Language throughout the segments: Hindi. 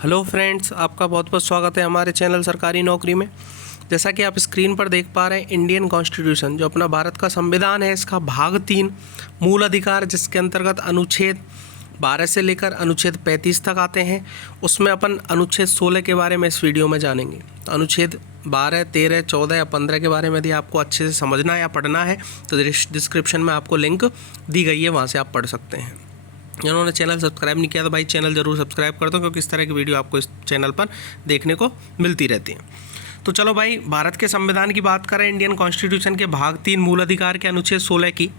हेलो फ्रेंड्स, आपका बहुत बहुत स्वागत है हमारे चैनल सरकारी नौकरी में। जैसा कि आप स्क्रीन पर देख पा रहे हैं, इंडियन कॉन्स्टिट्यूशन जो अपना भारत का संविधान है, इसका भाग 3 मूल अधिकार, जिसके अंतर्गत अनुच्छेद 12 से लेकर अनुच्छेद 35 तक आते हैं। उसमें अपन अनुच्छेद 16 के बारे में इस वीडियो में जानेंगे। तो अनुच्छेद 12, 13, 14 या 15 के बारे में यदि आपको अच्छे से समझना या पढ़ना है तो डिस्क्रिप्शन में आपको लिंक दी गई है, वहाँ से आप पढ़ सकते हैं। जिन्होंने चैनल सब्सक्राइब नहीं किया तो भाई चैनल ज़रूर सब्सक्राइब कर दो, क्योंकि इस तरह की वीडियो आपको इस चैनल पर देखने को मिलती रहती है। तो चलो भाई, भारत के संविधान की बात करें, इंडियन कॉन्स्टिट्यूशन के भाग 3 मूल अधिकार के अनुच्छेद 16 की।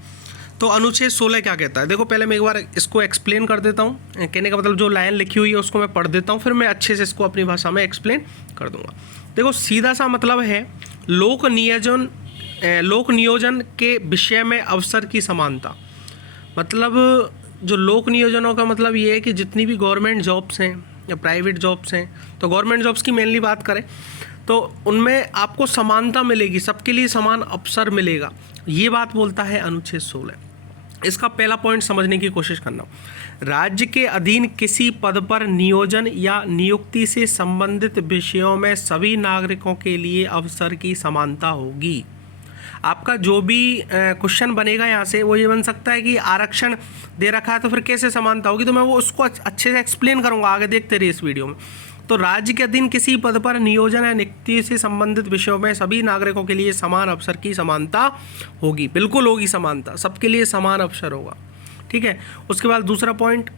तो अनुच्छेद 16 क्या कहता है, देखो पहले मैं एक बार इसको एक्सप्लेन कर देता हूँ। कहने का मतलब जो लाइन लिखी हुई है उसको मैं पढ़ देता हूँ, फिर मैं अच्छे से इसको अपनी भाषा में एक्सप्लेन कर दूँगा। देखो सीधा सा मतलब है लोक नियोजन के विषय में अवसर की समानता। मतलब जो लोक नियोजनों का मतलब ये है कि जितनी भी गवर्नमेंट जॉब्स हैं या प्राइवेट जॉब्स हैं, तो गवर्नमेंट जॉब्स की मेनली बात करें तो उनमें आपको समानता मिलेगी, सबके लिए समान अवसर मिलेगा। ये बात बोलता है अनुच्छेद 16। इसका पहला पॉइंट समझने की कोशिश करना। राज्य के अधीन किसी पद पर नियोजन या नियुक्ति से संबंधित विषयों में सभी नागरिकों के लिए अवसर की समानता होगी। आपका जो भी क्वेश्चन बनेगा यहाँ से वो ये बन सकता है कि आरक्षण दे रखा है तो फिर कैसे समानता होगी, तो मैं वो उसको अच्छे से एक्सप्लेन करूँगा, आगे देखते रहिए इस वीडियो में। तो राज्य के अधीन किसी पद पर नियोजन या नियुक्ति से संबंधित विषयों में सभी नागरिकों के लिए समान अवसर की समानता होगी। बिल्कुल होगी समानता, सबके लिए समान अवसर होगा। ठीक है। उसके बाद दूसरा पॉइंट,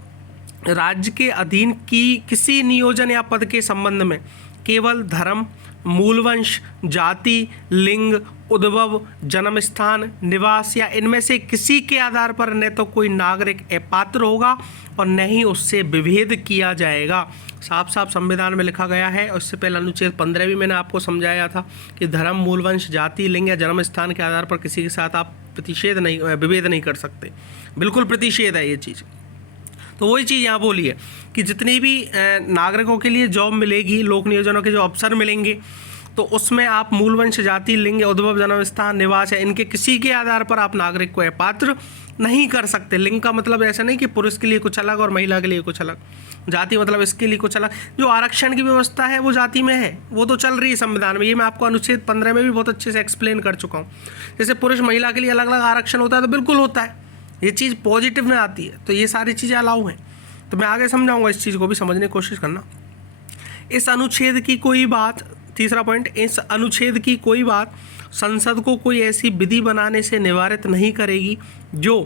राज्य के अधीन की किसी नियोजन या पद के संबंध में केवल धर्म, मूलवंश, जाति, लिंग, उद्भव, जन्म स्थान, निवास या इनमें से किसी के आधार पर न तो कोई नागरिक अपात्र होगा और न ही उससे विभेद किया जाएगा। साफ साफ संविधान में लिखा गया है। और इससे पहले अनुच्छेद 15 भी मैंने आपको समझाया था कि धर्म, मूलवंश, जाति, लिंग या जन्म स्थान के आधार पर किसी के साथ आप विभेद नहीं कर सकते। बिल्कुल प्रतिषेध है ये चीज़। तो वही चीज़ यहाँ बोली है कि जितनी भी नागरिकों के लिए जॉब मिलेगी, लोक नियोजनों के जो अवसर मिलेंगे, तो उसमें आप मूलवंश, जाति, लिंग, उद्भव, जन्म स्थान, निवास या इनके किसी के आधार पर आप नागरिक को अपात्र नहीं कर सकते। लिंग का मतलब ऐसा नहीं कि पुरुष के लिए कुछ अलग और महिला के लिए कुछ अलग, जाति मतलब इसके लिए कुछ अलग। जो आरक्षण की व्यवस्था है वो जाति में है, वो तो चल रही है संविधान में। ये मैं आपको अनुच्छेद 15 में भी बहुत अच्छे से एक्सप्लेन कर चुका हूँ। जैसे पुरुष महिला के लिए अलग अलग आरक्षण होता है, तो बिल्कुल होता है, ये चीज़ पॉजिटिव में आती है। तो ये सारी चीज़ें अलाउ हैं। तो मैं आगे समझाऊंगा, इस चीज़ को भी समझने की कोशिश करना। इस अनुच्छेद की कोई बात, तीसरा पॉइंट, इस अनुच्छेद की कोई बात संसद को कोई ऐसी विधि बनाने से निवारित नहीं करेगी जो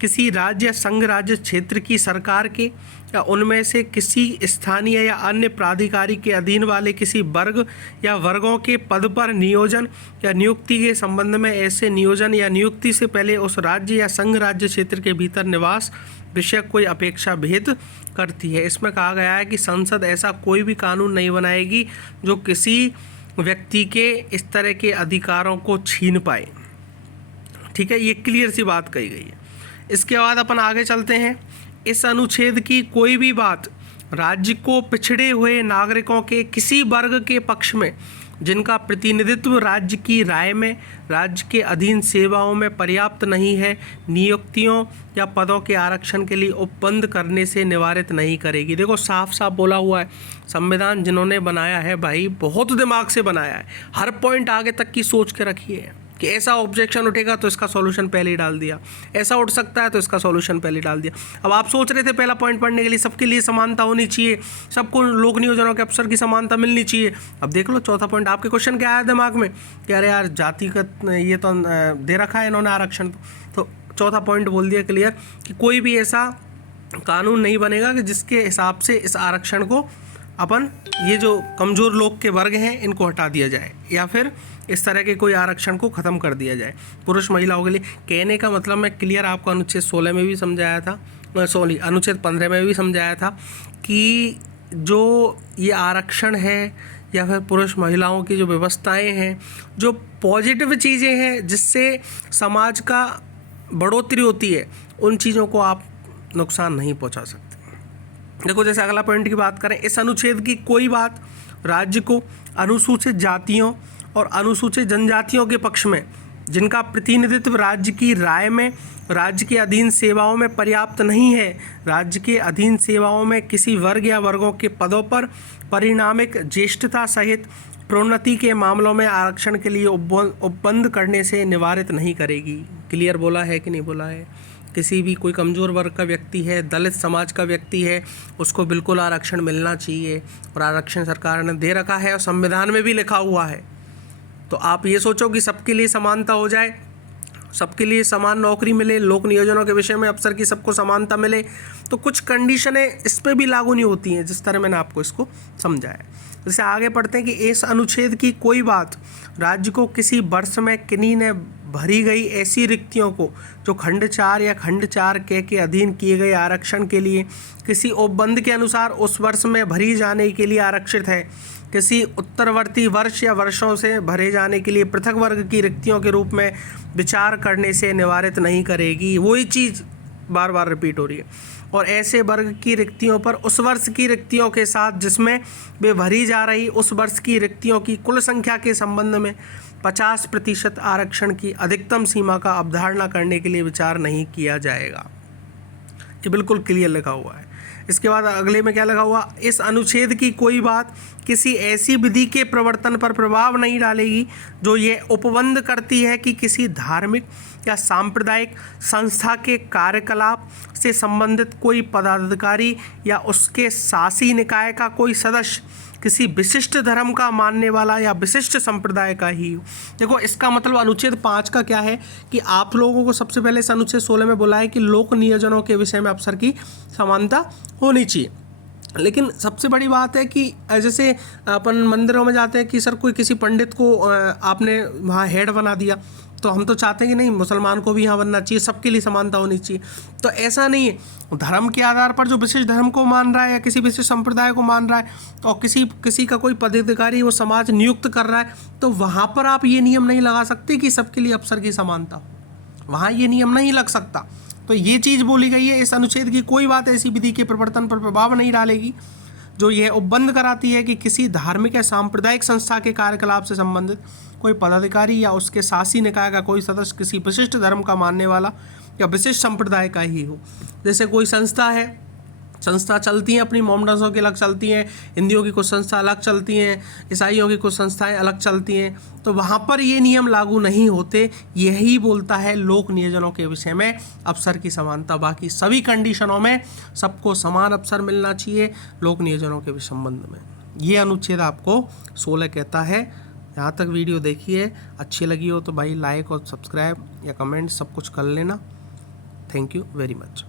किसी राज्य या संघ राज्य क्षेत्र की सरकार के या उनमें से किसी स्थानीय या अन्य प्राधिकारी के अधीन वाले किसी वर्ग या वर्गों के पद पर नियोजन या नियुक्ति के संबंध में ऐसे नियोजन या नियुक्ति से पहले उस राज्य या संघ राज्य क्षेत्र के भीतर निवास विषय कोई अपेक्षा भेद करती है। इसमें कहा गया है कि संसद ऐसा कोई भी कानून नहीं बनाएगी जो किसी व्यक्ति के इस तरह के अधिकारों को छीन पाए। ठीक है, ये क्लियर सी बात कही गई है। इसके बाद अपन आगे चलते हैं। इस अनुच्छेद की कोई भी बात राज्य को पिछड़े हुए नागरिकों के किसी वर्ग के पक्ष में जिनका प्रतिनिधित्व राज्य की राय में राज्य के अधीन सेवाओं में पर्याप्त नहीं है, नियुक्तियों या पदों के आरक्षण के लिए उपबंध करने से निवारित नहीं करेगी। देखो साफ साफ बोला हुआ है। संविधान जिन्होंने बनाया है भाई, बहुत दिमाग से बनाया है। हर पॉइंट आगे तक की सोच के रखी है कि ऐसा ऑब्जेक्शन उठेगा तो इसका सॉल्यूशन पहले ही डाल दिया, ऐसा उठ सकता है तो इसका सॉल्यूशन पहले ही डाल दिया। अब आप सोच रहे थे पहला पॉइंट पढ़ने के लिए सबके लिए समानता होनी चाहिए, सबको लोक नियोजनों के अवसर की समानता मिलनी चाहिए। अब देख लो चौथा पॉइंट, आपके क्वेश्चन क्या आया दिमाग में कि अरे यार जातिगत ये तो दे रखा है इन्होंने आरक्षण, तो चौथा पॉइंट बोल दिया क्लियर कि कोई भी ऐसा कानून नहीं बनेगा कि जिसके हिसाब से इस आरक्षण को अपन ये जो कमज़ोर लोग के वर्ग हैं इनको हटा दिया जाए, या फिर इस तरह के कोई आरक्षण को ख़त्म कर दिया जाए पुरुष महिलाओं के लिए। कहने का मतलब मैं क्लियर आपको अनुच्छेद 16 में भी समझाया था, अनुच्छेद 15 में भी समझाया था कि जो ये आरक्षण है या फिर पुरुष महिलाओं की जो व्यवस्थाएं हैं, जो पॉजिटिव चीज़ें हैं जिससे समाज का बढ़ोतरी होती है, उन चीज़ों को आप नुकसान नहीं पहुंचा सकते। देखो जैसे अगला पॉइंट की बात करें, इस अनुच्छेद की कोई बात राज्य को अनुसूचित जातियों और अनुसूचित जनजातियों के पक्ष में जिनका प्रतिनिधित्व राज्य की राय में राज्य के अधीन सेवाओं में पर्याप्त नहीं है, राज्य के अधीन सेवाओं में किसी वर्ग या वर्गों के पदों पर परिणामिक ज्येष्ठता सहित प्रोन्नति के मामलों में आरक्षण के लिए उपबंध करने से निवारित नहीं करेगी। क्लियर बोला है कि नहीं बोला है? किसी भी कोई कमज़ोर वर्ग का व्यक्ति है, दलित समाज का व्यक्ति है, उसको बिल्कुल आरक्षण मिलना चाहिए और आरक्षण सरकार ने दे रखा है और संविधान में भी लिखा हुआ है। तो आप ये सोचो कि सबके लिए समानता हो जाए, सबके लिए समान नौकरी मिले, लोक नियोजनों के विषय में अफसर की सबको समानता मिले, तो कुछ कंडीशनें इस पर भी लागू नहीं होती हैं, जिस तरह मैंने आपको इसको समझाया। जैसे आगे पढ़ते हैं कि इस अनुच्छेद की कोई बात राज्य को किसी वर्ष में किन्हीं ने भरी गई ऐसी रिक्तियों को जो खंड 4 या खंड 4 के अधीन किए गए आरक्षण के लिए किसी उपबंध के अनुसार उस वर्ष में भरी जाने के लिए आरक्षित है, किसी उत्तरवर्ती वर्ष या वर्षों से भरे जाने के लिए पृथक वर्ग की रिक्तियों के रूप में विचार करने से निवारित नहीं करेगी। वही चीज़ बार बार रिपीट हो रही है। और ऐसे वर्ग की रिक्तियों पर उस वर्ष की रिक्तियों के साथ जिसमें वे भरी जा रही उस वर्ष की रिक्तियों की कुल संख्या के संबंध में 50% आरक्षण की अधिकतम सीमा का अवधारणा करने के लिए विचार नहीं किया जाएगा। ये बिल्कुल क्लियर लिखा हुआ है। इसके बाद अगले में क्या लगा हुआ, इस अनुच्छेद की कोई बात किसी ऐसी विधि के प्रवर्तन पर प्रभाव नहीं डालेगी जो ये उपबंध करती है कि किसी धार्मिक या सांप्रदायिक संस्था के कार्यकलाप से संबंधित कोई पदाधिकारी या उसके शासी निकाय का कोई सदस्य किसी विशिष्ट धर्म का मानने वाला या विशिष्ट संप्रदाय का ही हो। देखो इसका मतलब अनुच्छेद 5 का क्या है कि आप लोगों को सबसे पहले इस अनुच्छेद 16 में बोला है कि लोक नियोजनों के विषय में अफसर की समानता होनी चाहिए। लेकिन सबसे बड़ी बात है कि जैसे अपन मंदिरों में जाते हैं कि सर कोई किसी पंडित को आपने वहाँ हेड बना दिया, तो हम तो चाहते हैं कि नहीं मुसलमान को भी यहाँ बनना चाहिए, सबके लिए समानता होनी चाहिए। तो ऐसा नहीं है, धर्म के आधार पर जो विशेष धर्म को मान रहा है या किसी विशेष संप्रदाय को मान रहा है और किसी का कोई पदाधिकारी वो समाज नियुक्त कर रहा है, तो वहाँ पर आप ये नियम नहीं लगा सकते कि सबके लिए अफसर की समानता हो, वहाँ ये नियम नहीं लग सकता। तो ये चीज़ बोली गई है, इस अनुच्छेद की कोई बात ऐसी विधि के प्रवर्तन पर प्रभाव नहीं डालेगी जो यह उपबंध कराती है कि किसी धार्मिक या सांप्रदायिक संस्था के कार्यकलाप से संबंधित कोई पदाधिकारी या उसके शासी निकाय का कोई सदस्य किसी विशिष्ट धर्म का मानने वाला या विशिष्ट संप्रदाय का ही हो। जैसे कोई संस्था है, संस्था चलती हैं अपनी, मोमडन्सों की अलग चलती हैं, हिंदियों की कुछ संस्था अलग चलती हैं, ईसाइयों की कुछ संस्थाएं अलग चलती हैं, तो वहाँ पर ये नियम लागू नहीं होते। यही बोलता है लोक नियोजनों के विषय में अफसर की समानता। बाकी सभी कंडीशनों में सबको समान अवसर मिलना चाहिए लोक नियोजनों के संबंध में। ये अनुच्छेद आपको 16 कहता है। यहाँ तक वीडियो देखिए, अच्छी लगी हो तो भाई लाइक और सब्सक्राइब या कमेंट सब कुछ कर लेना। Thank you very much.